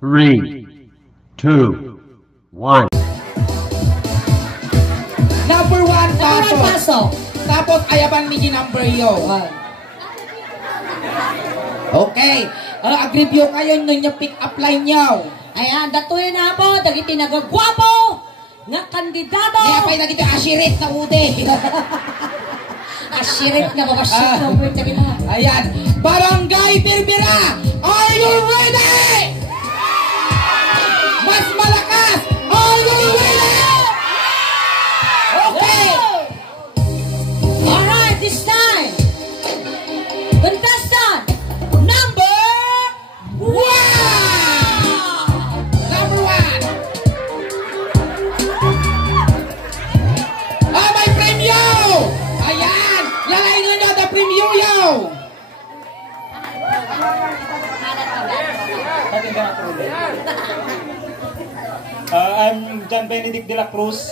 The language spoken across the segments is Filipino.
3, 2, 1. Number 1 Number paso. one paso. Tapos ayaban mi number yo. Okay. Agree kayo nung pick up line nyo. Ayan, datuin na po, dagiti nagagwapo nga kandidato. Kaya pa'y nagito ashirit na ude. Ashirit na ba? Ashirit na word sabi na. Ayan. Barangay Birbira. Are you ready? Mas malakas. Are you ready? Okay. Alright, this time. Contestant number 1. Number 1. Oh, may premyo. Ayan. Lalain nyo the premyo yo. I'm John Benedict de la Cruz.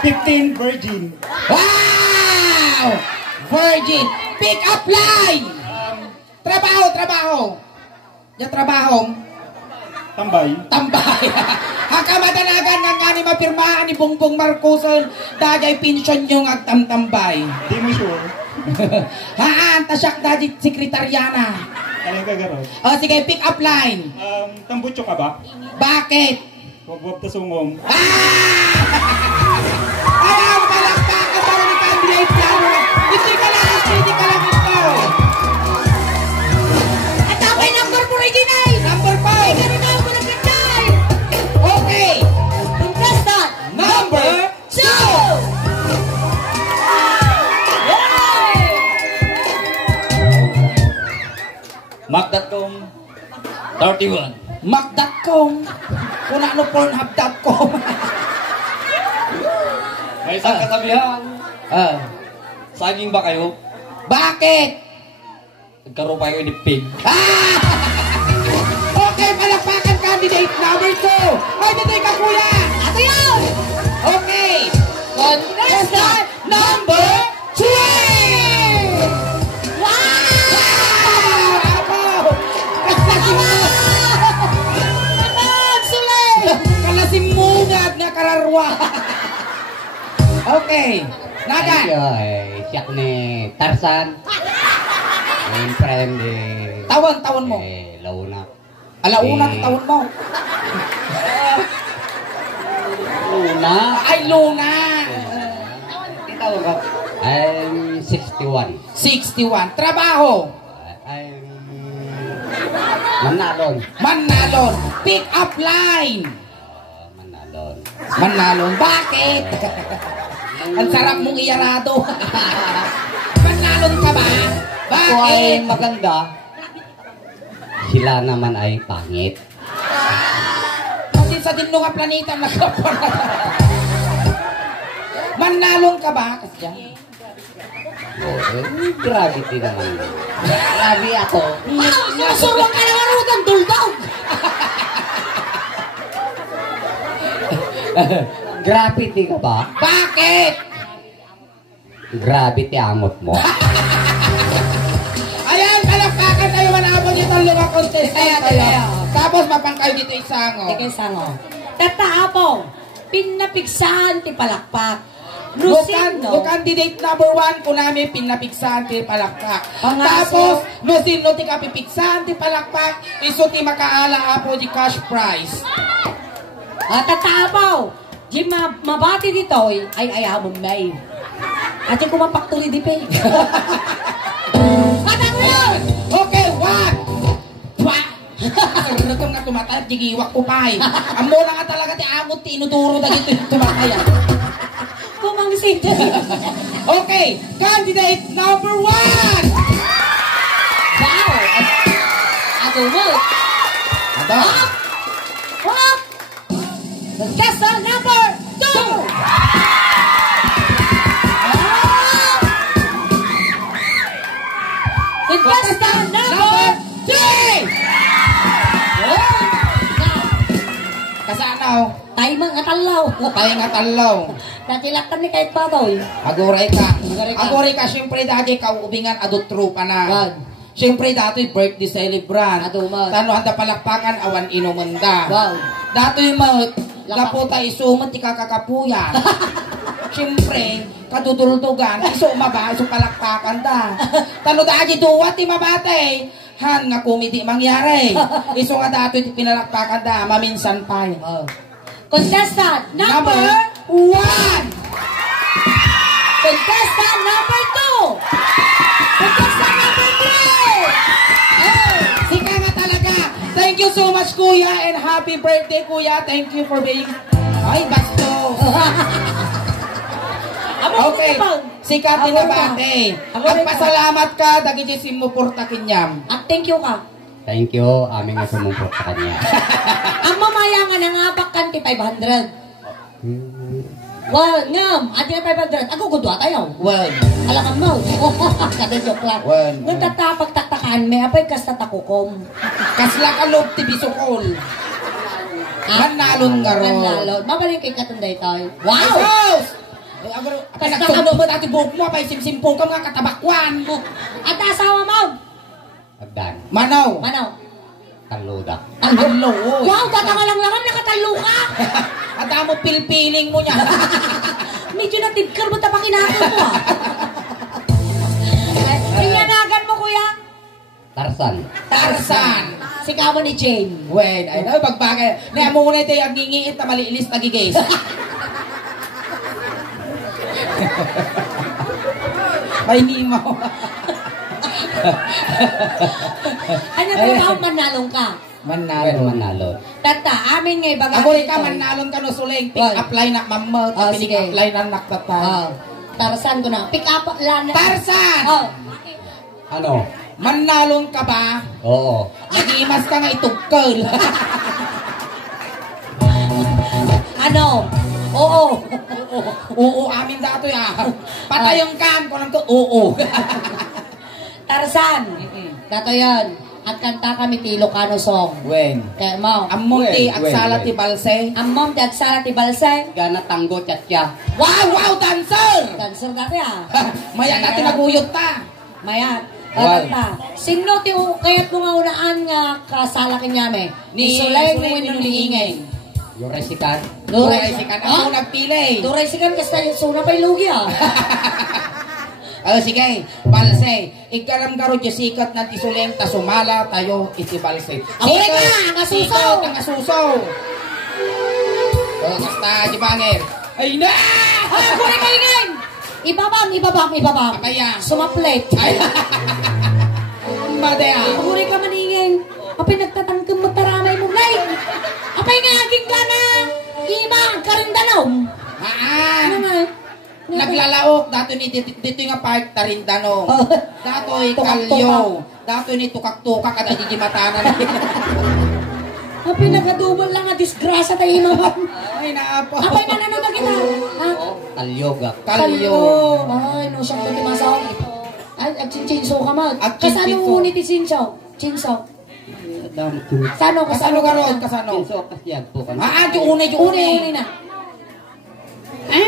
15 Virgin. Wow! Virgin. Pick up line. Trabaho. Yung trabaho. Tambay. Tambay. Hakamadanagan nga ni mapirmahan ni Bongbong Marcoson dagay pensyon yung agtamtambay. Di mo sure. Haan, tasyak dadi sekretariana. Alam ka garo. O sige, pick up line. Tambutso ka ba? Bakit? Huwag tasungong. Ayaw, palakpakan para ni candidate plano. Hindi ka lang ito. At ako'y number 4 original. Number 5. Original ko ng gandaan. Okay. Contestant Number 2. Mac.com 31. Mac.com. Kung ano Pornhub.com. May isang kasabihan. Saging ba kayo? Bakit? Nagkaroon pa kayo ni pig. Okay, palakpakan candidate number 2. Ay, dito ka kuya. Ato yun. Okay. Contestant number 3. Wow! Kalasimungad na kararwa. Okay. Nagan. Siyak ni Tarzan. Ang friend Tawon mo. Launa. Alauna ang tawon mo. Luna. Ay, Luna. Tawag ka. I'm 61. 61. Trabaho. I'm Manalon. Pick up line. Manalon. Bakit? Ang sarap mong iyarado. Manalon ka ba? Ako ay Bakit? maganda. Sila naman ay pangit. Kasi sa din nga planeta nagkapara. Manalon ka ba? Kasi yan. Gravity naman. Grabe ako. Nasurang ka naman utang duldog. Gravity ka ba? Bakit? Gravity amot mo. Ayan, palakpakan tayo manabon itong luma contestant tayo. Tayo. Tapos mapang kayo dito isango. Ikaw sango. Tatapong. Pinapigsahan ti palakpak. Bukan Nusino. candidate number 1 ko namin pinapiksahan ti palakpak. Pangaso. Tapos, nusino ti kapipiksahan ti palakpak, iso ti makaala apo di cash prize. Tatapaw. Di mabati dito ay ayaw mo may. At yung kumapaktuloy di pe. At ako yun. Okay, what? Ano nga tumatayag, digiwak ko pa eh. Amo na nga talaga ti amot, tinuturo na dito yung tumatayag. Kumangsit. Okay, candidate number 1! Wow. Ako mo. Ado. Up. Contestant number 2. Contestant number 3! Kasanaw, Tayo mga talaw. tayo nga talaw. Natilaktan ni kahit patoy. Aguray ka. Aguray ka. Aguray ka, syempre dati ka ubingan adot trupa na. Wag. Siyempre dati birthday celebrant. Ato mo. Tano handa palakpakan awan inumanda. Wow. Dati mo laputa isumot ti kakakapuyan. Siyempre kaduduldugan isuma ba iso palakpakan da. Tano dati duwa ti mabate. Han nga kumiti mangyari. Iso nga dati ti pinalakpakan da maminsan pa. Contestant number 1. Contestant number 2. Contestant number 3. Oh, sika nga talaga. Thank you so much, Kuya, and happy birthday, Kuya. Thank you for being... Ay, basto. Okay, sika tinabate. Magpasalamat ka, dagiti simupurta kinyam. At thank you ka. Thank you, aming nga sumumpot sa kanya. Ang mamaya nga nangabak kan ti 500. Well, ngam, ati na 500. Ako gudwa tayo. Well, Alam mo. Kada joke lang. Well, Nung tatapag-taktakan, may apay kas tatakukom. kasla ka loob ti bisukol. Manalon nga ro. Manalon. Mabaling kay katunday tayo. Wow! Wow! Ay, agaro, apay nagtulo mo dati buhok mo, apay simsimpo ka mga katabakwan. At asawa mo? Agdan, Manaw. Manaw. taluda. Ang hello. Wow, tatawalang-langan, nakatalo ka. At mo pilpiling mo niya. Medyo natibkar mo tapakinato mo ah. Iyanagan mo kuya. Tarsan. Tarsan. Si kamo ni Jane. Wait, ay na pagbagay. Na mo na ito yung ngingiit na maliilis na gigis. May nimaw. Ano ba ba manalong ka? Pero Manalo. manalo. Tata, amin ngay baga. Ako rin ka, manalon ka no suling. Pick up line na mamot. Oh, Pick sige. up line na naktata. Oh, Tarsan ko na. Pick up lan. Tarsan! Oh. Ano? Manalon ka ba? Oo. Nagimas ka nga itugkol. Ano? Oo. Oo, amin dato ya. Patayong kan ko lang to. Oo. Tarsan. Dato yan. At kanta kami ti Ilocano song. Wen. Kaya mo. Among ti Wen, agsala wen. ti balse. Amom di agsara ti balsay. Gana tanggo tiyatya. Wow, wow, dancer! Dancer dati ah. Maya natin naguyot ta. Mayat. Wal. Tata. Sino ti kaya't mga unaan nga kasala kinyame? Ni Sulay mo yung liingay. Yoresikan. Duray si kan ako nagpili. Duray sikan kasi suna pa'y lugi ah. Oh, sige, balse. Ikaram karo sikat na tisuleng ta sumala tayo iti balse. Away ka, ang asusaw. Ang asusaw. Oh, basta di bangir. Ay na! Ay, kuray ka ingay! Ibabam. Apaya. Sumaplet. Ay. Madea. Kuray ka maningin. Apay nagtatangkang mataramay mo, ngay. Apay nga aging ka na. Ima, karindanaw. Ano nga eh? Naglalaok dato ni dito nga park Tarindano. Oh. Datoy Tukak-tukak. kalyo. Dato ni tukak-tukak at agigimatanan. Apay nagadubol lang nga disgrasya tayo ima. Ay naapo. Apay nanano na kita. Ha? Talyoga. Kalyo. Ay, no siyang tuti masaw. Ay, agchinso ka mag. Agchinso. Kasano ngunit isinso? Chinso. Sano, Kasano ka ron? Kasano? Kinso kasyan po kan. Di unay, di unay. Uni na. Ay.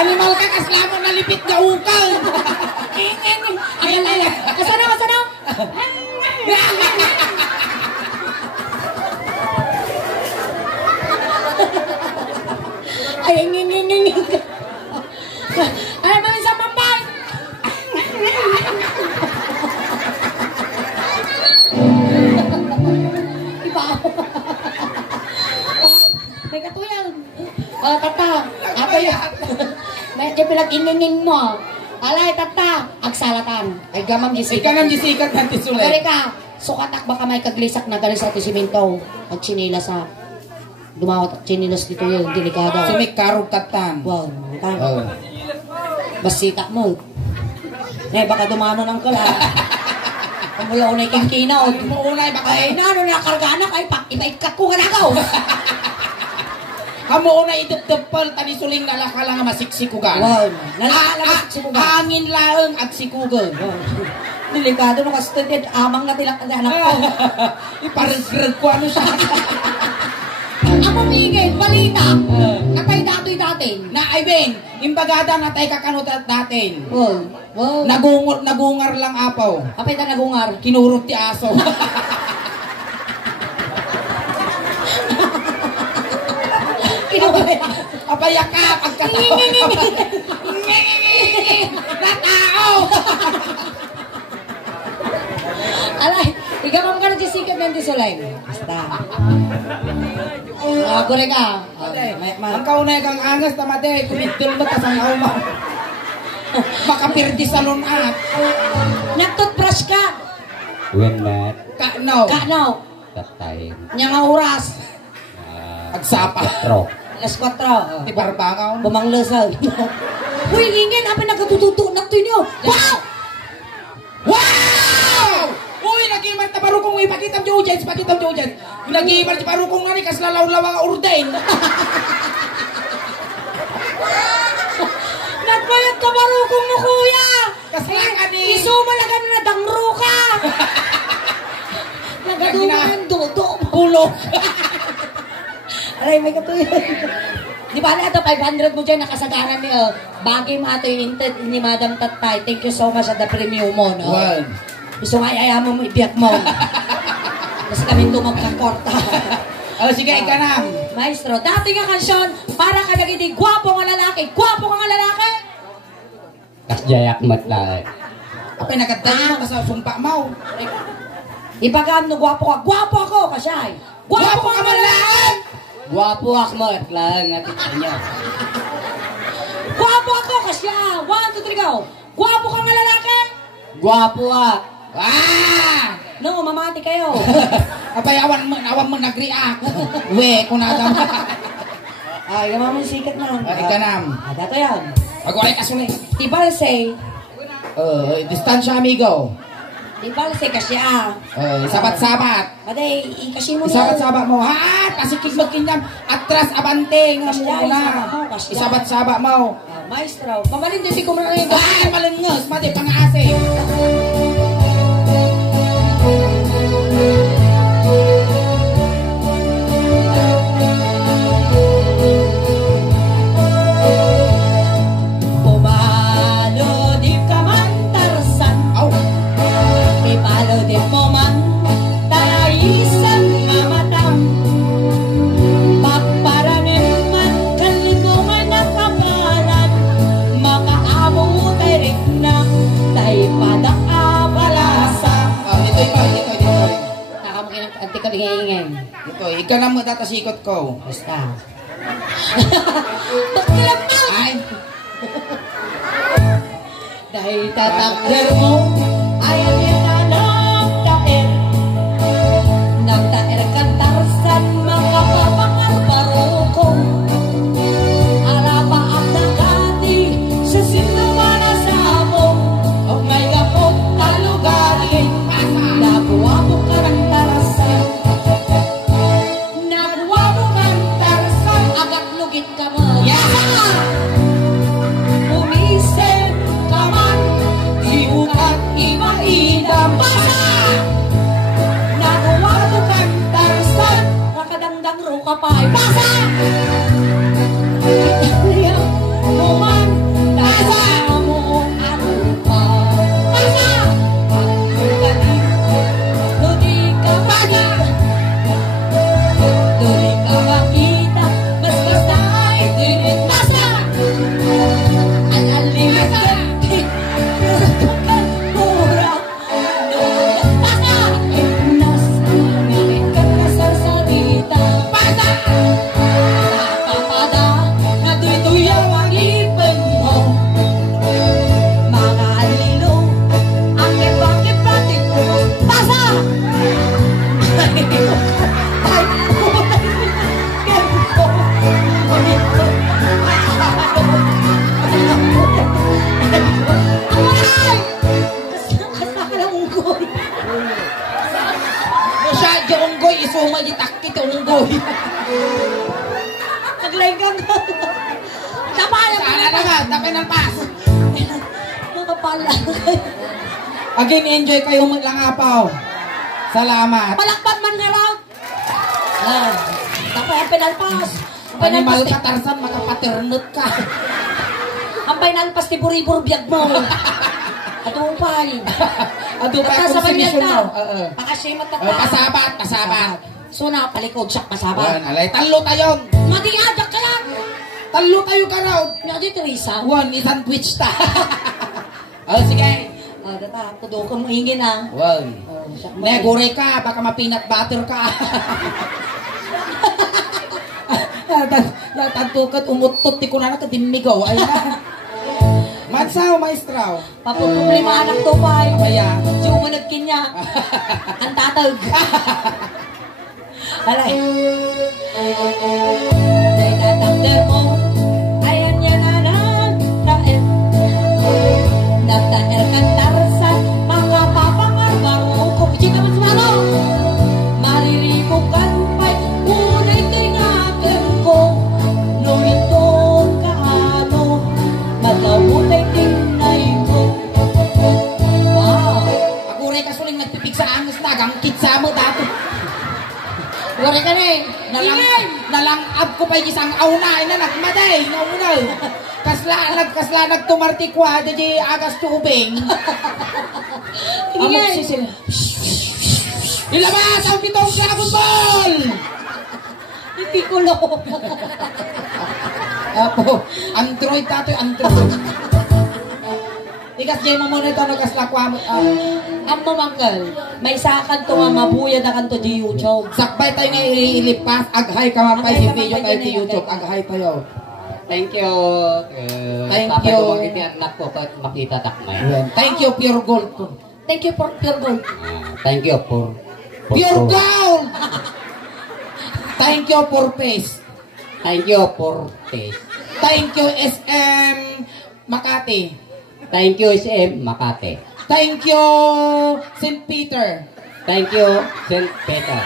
Animal ka, kaslamo nalipit na ukal. Ay. Kasano? Ay, nging. Ay, mami sa pambay. Iba ako. May katuyan. Tata. May pinag-iningin mo. Alay, tata. Agsalatan. Ay, gamang gisikat. Ika nang gisikat na tisulay. Dari ka. Sukatak baka may kaglisak na galing sa tisimento. At chinila sa... Dumawat at chinilas dito yun. Delikado. Sumikarog katan. Wow. Tama. Oh. Basita mo. Nay, baka dumano ng kala. Kumulaw na yung kinaw. Ay mo unay baka Ay, nano nakarganak. Ay, ipaikat ko ganagaw. Kamo unay ituptupal tani suling nalaka lang masiksikugan. Wow. Nalalamas si Kuga. Angin laeng at sikugan. Delikado nung kastudid. Amang na tilang anak ko. Iparag-rag ko ano siya. Ang mamigay, balita. Napay dato'y datin. Na ay beng, bagada na tayo kakanutat natin. Wow. Nagungar lang apaw. Apay ta nagungar. Kinurot ti aso. Apayakap ang katao. Na tao. Alay, ikaw ka na sikat ng disulay. Basta. Ako rin ka. Ang kaunay kang angas na mate. Kumidol mo tas ang auma. Makapirdi sa lunat. Nagtoothbrush ka. When not, Kanaw. Kanaw. that time, Nya nga oras. Agsapa. Tro. Alas 4. Ti barbangaw. Bumanglasal. Uy, ingin. Apa nagkatututo na to nyo? Wow! Wow! Uy, nag-iman ta barukong may pakitam Jojens. Nag-iman ti barukong nga ni kas lalaw-law ang orden. Nagbayad ka marukong mo, kuya! Kaslakan ni. Isumalaga na nadangro ka! Nagaduman ng dodo. Bulok. Aray, may katuyan. Di ba na ito, 500 mo dyan, nakasaganan ni bagay mo ito yung intent ni Madam Tatay. Thank you so much at the premium mo, no? Well. Gusto nga ayayaman mo, ibiyak mo. Kasi kami tumagkakorta. Sige, ika na. Maestro, dati nga kansyon, para ka naging gwapo nga lalaki. Gwapo ka nga lalaki! Kasjayak matlae. Apay nagkatayo ka sa sumpa mo. Ipagam no gwapo ka. Gwapo ako, kasyay. Gwapo ka malaan! Guwapo akmat lang natin niya. Gwapo ako, kasya. 1, 2, 3, go. Gwapo ka nga lalaki! Guwapo ah. Ah! No, mamati kayo. Apay awan mo nag-react. We, kunadam. Ay, gamamang sikat na. Ika na. Dato yan. Pag-uray ka sulit. Tibalse. Distansya, amigo. Tibalse kasya. Sabat-sabat. Aday, ikasi mo na. Isabat-sabat mo. Ha? Pasikig magkinyam. Atras, abante. Nga mo Kasya, na. isabat mo, kasya. Isabat-sabat mo. Maestro, pamalin din ko muna rin. Ah, malengos. Mati, pang-aasing. Ikaw na mo tatasikot ko. Basta. Bakilap na! Ay. Dahil tatakder mo ay ang itanang taer. Nagtaer kang tarsan mga papangal barukong. Alapa ang nagati sa sinumana sa among. O may gapot na lugarin. Nakuha mo ka ng tarsan. Agad lugit ka mo. Umisip ka man, iukat iba-ida basa. Nagawa mo kang tarsan, nakadangdang ro ka pa'y basa. Iyak mo man, basa mo ang pa. Basa! Pagkugaling, ludi ka basa. Ludi ka makita, basta ay dinit basa. Ang alimutan, tutukan mura. Ludi basa. Ipunas, ngayon ka na sa salita. Basa! Napapada, na tutuyaw ang ipin mo. Mga alilo, ang ipang-ipatin mo. Basa! Ay, Siya, di unggoy. Isuma di takit unggoy. naglenggang ka. Napayang Sana na nga. Tapay ng pas. mga pala. Again, enjoy kayo maglangapaw. Salamat. Palakpan man nga raw. Tapos ang penalpas. Animal ka, Tarzan, makapaternot ka. Tambay na alpas ti buribur biyag mo. Atupay. Atupay Sa kung sinisyon mo. Pakasimat na Pasabat, pasabat. Suna, palikod siya, Wan, pasabat. alay, talo tayon. Madiadak ka lang. Talo tayo ka raw. Nga di Teresa. Wan, isandwich ta. Sige. Data, kudo ka maingin ah. Wan. Siya, Negore ka, baka ma-peanut butter ka. Tantukat, umutot, di ko na nakadimigaw. Ay na. Mansaw, maestraw. Papuproblema anak to pa. Kaya. Diyo manag kinya. Ang tatag. Alay. Day tatagder mo. Ayan yan anak. Tael. Natael kantar sa mga papangar. Marukok. Diyo ka man sumalo. Mariribukan pa'y unay tingagan ko. No itong kaano. Magawulay tinay ko. Wow. Ako rin kasuling nagpipig sa angos na, gangkit sa mo dato. Wala ka na eh. Nalangab ko pa isang aunay na nagmaday. Naunaw. Kasla nagtumartikwa, di agas tubing. Amok sisil. Ilabas ang pitong Dragon Ball! Hindi ko lo. Apo, Android tato, Android. Ikas dyan mo muna ito, nagkaslakwa mo. Ang mamanggal, may sakan to nga mabuya na kanto di YouTube. Sakbay tayo nga ilipas, aghay ka mapay Aghay di ka video mapay tayo din di eh, YouTube, aghay. aghay tayo. Thank you. Thank Papa you. ko anak ko kahit makita takmay. Thank you, Pure Gold. Thank you for pure gold. Thank you for Pure Gold! Thank you for face. Thank you for taste. Thank you, SM Makati. Thank you SM Makati. Thank you, St. Peter. Thank you St. Peter.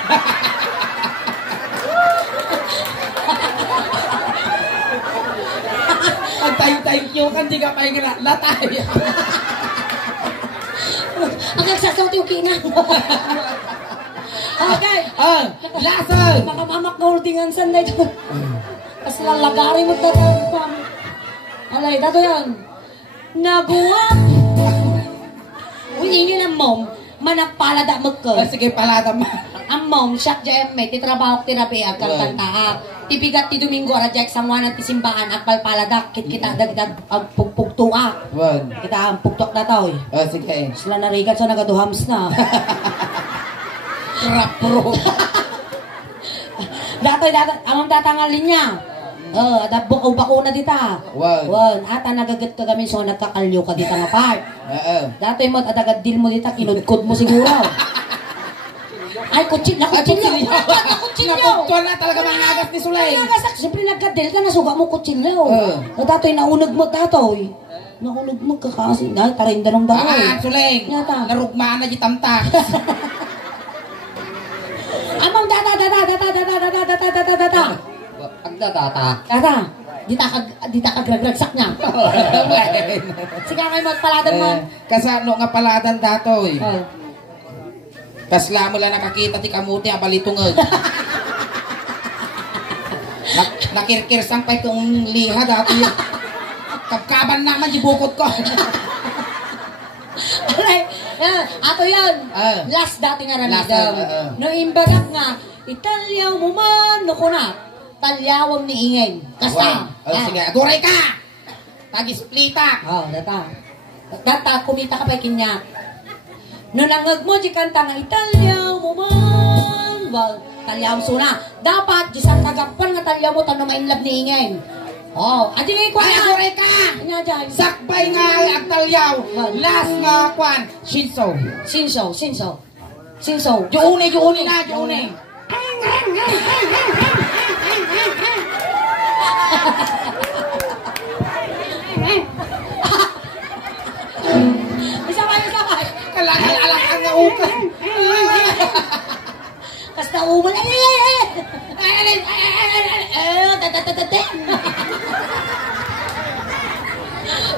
Thank you, kandi ka pa yung latay. Ang nagsasaw yung kinang. Okay. Lason! Makamamak na uldingan sanday doon. Kasi lang lagari mo tatang. Alay, dato yan. Naguwap. Uningin ang mom, managpalada magka. Sige, palada ma. Ang mom, siya dyan may titrabaho k tirapi agkang kantaak. Tibigat ti Domingo, radyak samwanan ti simbahan, akpal paladak, kit kita dagdag pugpugtuak. Wan. Kita ang pugtok na tao eh. Sige. Sila narigat sa nagaduhams na. Rapro. Datoy, amang tatangalin niya. Ada bako na dita. Wan. Ata nagagat ka kami so nagkakalyo ka dita nga part. Datoy mo, adagad deal mo dita, kinudkod mo siguro. Ay, kutsilyo. Napugtuan na talaga mga agas ni Sulay. Siyempre nagkadil ka, nasuga mo kutsilyo. Datoy, naunag mo tatoy. Naunag mo ka kasi. Tarinda ng daw. Sulay. Yata. Narugmaan na di tamtak. Amang data. Data. Dita ka gragragsak niya. Sige kayo magpaladan man. Kasano nga paladan datoy. Oh. Kasla mo lang nakakita ti kamuti ang balitungag. Nakirkirsang pa itong liha dati. Kapkaban naman di bukod ko. Alay, ato yan. Last dati nga ramidam. No imbagak nga, italyaw mo man, no kuna. Talyawang ni ingay. Kasta. Sige, aguray ka! Tag-splita. Data, kumita ka pa kinya. No nangag mo, di kanta nga, italyaw mo man. Well, talyaw suna. Dapat, di sa kagapan nga talyaw mo, tanong mainlab ni ingay. Adi nga ikwan Ay, aguray ka! Sakbay nga agtalyaw. Last nga kwan, Shinso. Sinso. Diune na. Isabay. Kalak ang naukan. Kasta uman.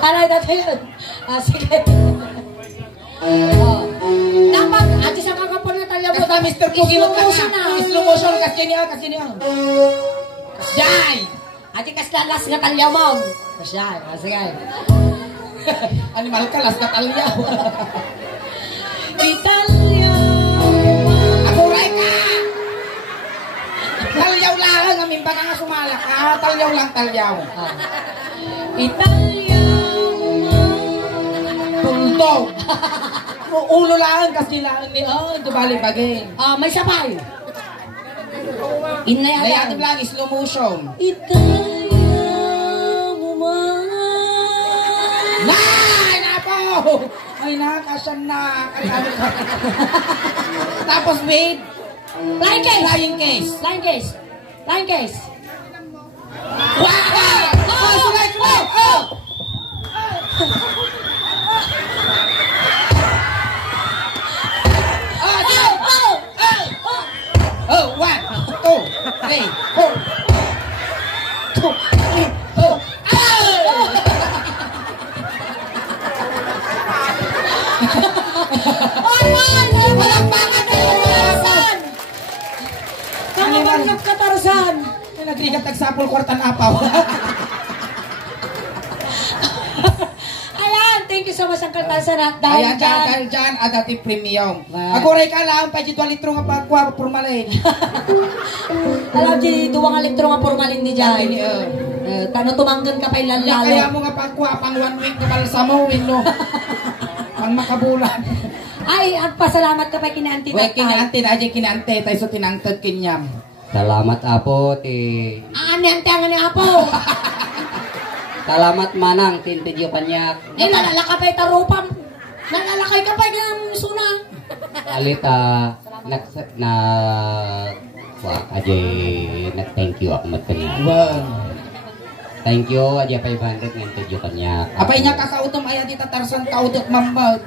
Alay na tayo. Sige. Dapat, ati sa kakapon na talya mo. Kasta Mr. Pugi mo Slow motion na. Slow motion, kasi niya. Jai! Ati kaslalas nga talyaw mo. Masya, sige. Animal ka, las ka talyaw. Italyaw. Ako rin ka! Talyaw lang, amin ba nga sumala ka? Talyaw lang, talyaw. Italyaw. Tuldog. Ulo lang, kasi lang ni, dubali bagay. May sabay. Inay Layatim lang, slow motion. Italyaw mo. Nay! Napo! Ay, nakasyan na. Tapos, wait. Flying case. Flying case. Flying case. Flying case. Wow! Sulay! Oh, 1, 2, 3, 4. 2, 3, 4. Nakabanggap ka, Tarzan. Nagrigat nagsapol kwartan apaw. Ayan, thank you so much, Uncle Tarzan. At dahil Ayan, dahil dyan, adati premium. Wow. Ako rin ka lang, pa 2 litro nga pagkuha, purmalin. alam, di duwang elektro nga formalin di dyan. Ay, Tano tumanggan ka pa ilan Kaya lalo. mo nga pagkuha, pang 1 week ka pala sa mo, no? Pang makabulan. Ay, at pasalamat ka pa kinanti Wait, kinaante na, aja kinaante, tayo sa tinangtad kinyam. Salamat apo ti. Ante ang ni Apo. Salamat manang tintidyo kanyak. Nalalaka pa itarupam. Nalalakay ka pa yung sunang. Alita na ajay na thank you ako kanya. Wow. Thank you aja 500 ng tintidyo kanyak. Apay niya kakautom, ay di tatarsan kaudot mambag.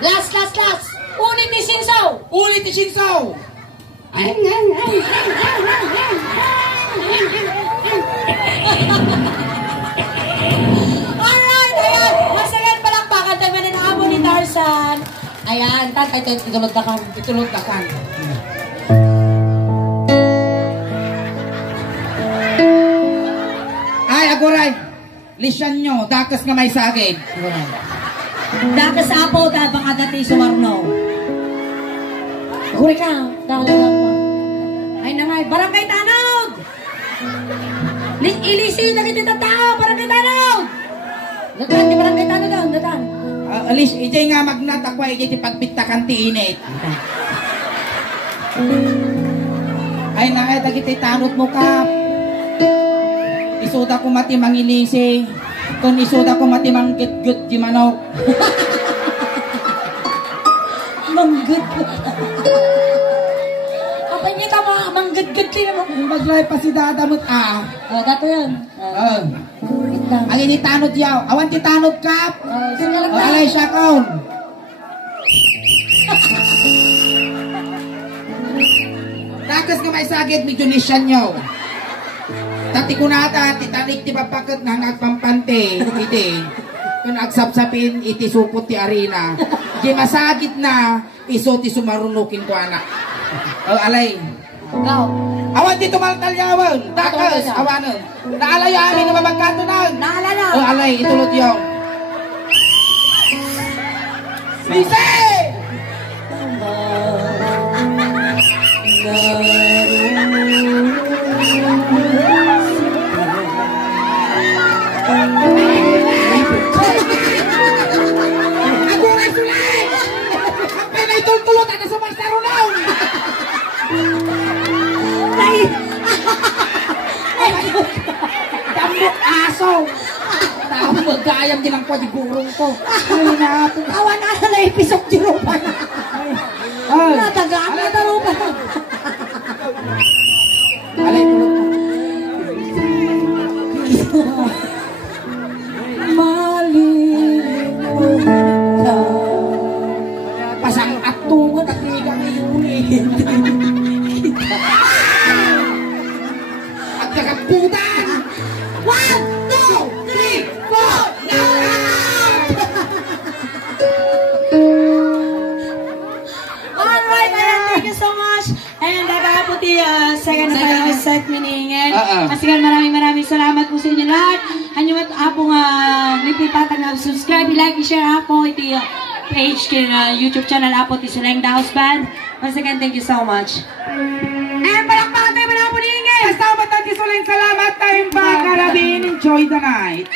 Last. Ulit ni Sinsaw. Ulit ni Shinsaw! Alright, ayan. Masagan palakpakan tayo na ng amo ni Tarzan. Ayan, tatay tayo tutulog na kami. Itulog na kan. Ay, agoray! Lisyan nyo, dakas nga may sagid. Dakas Apo, dabang agati suwarno. Huri ka, dahil lang mo. Ay nangay, barangay Tanog! Ilisi, nagiti tao, barangay Tanog! Datan, di barangay Tanog daw, datan. Alis, ijay nga magnatakwa, ijay di pagpitakan ti init. Ay, nangay, dagiti tanot mo ka. Isuda ko mati mangilisi. Kung isuda ko mati manggit-gut di manok. Manggad. Kapag niya tama, manggad-gad kayo naman. Maglay pa si dadamot Dato yan. Ang ini tanod yaw. Awan ti tanod kap. Sinalag na. Alay siya kaon. Takas nga may sagit, medyo nisyan nyo. Tati ko nata, titanik ti papakat nga nagpampante. Iti. Kung agsapsapin, iti supot ti arena. Di masagit na, iso ti sumarunukin ko anak. Alay. Ikaw. Awan ti tumaltalyawan. Takas, awanan. Naalay amin na mabagkanto na. Naalala. Alay, itulot yung. Lise! Ako na sulay! Ang pinay tultulot at sa magsarunaw! Dambok aso! Tapos magkayam din ang kwadigurong ko. Ay, nato. Awan na na ipisok di rupa. Ay, Natagaan na na rupa. alay tulot ko. Pasang atungan at ligang iulit. At kakaputan! 1, 2, 3, 4, Alright, thank you so much. And nagkakaputi sa second set meaning. Kasi maraming salamat kalimat apo nga lipitatan nga subscribe, like, share apo iti page kay YouTube channel apo ti Suleng The House Band. Once again, thank you so much. Eh, palakpakan tayo mga puningin! Kasama tayo Suleng, salamat tayo ba, karabin, enjoy the night!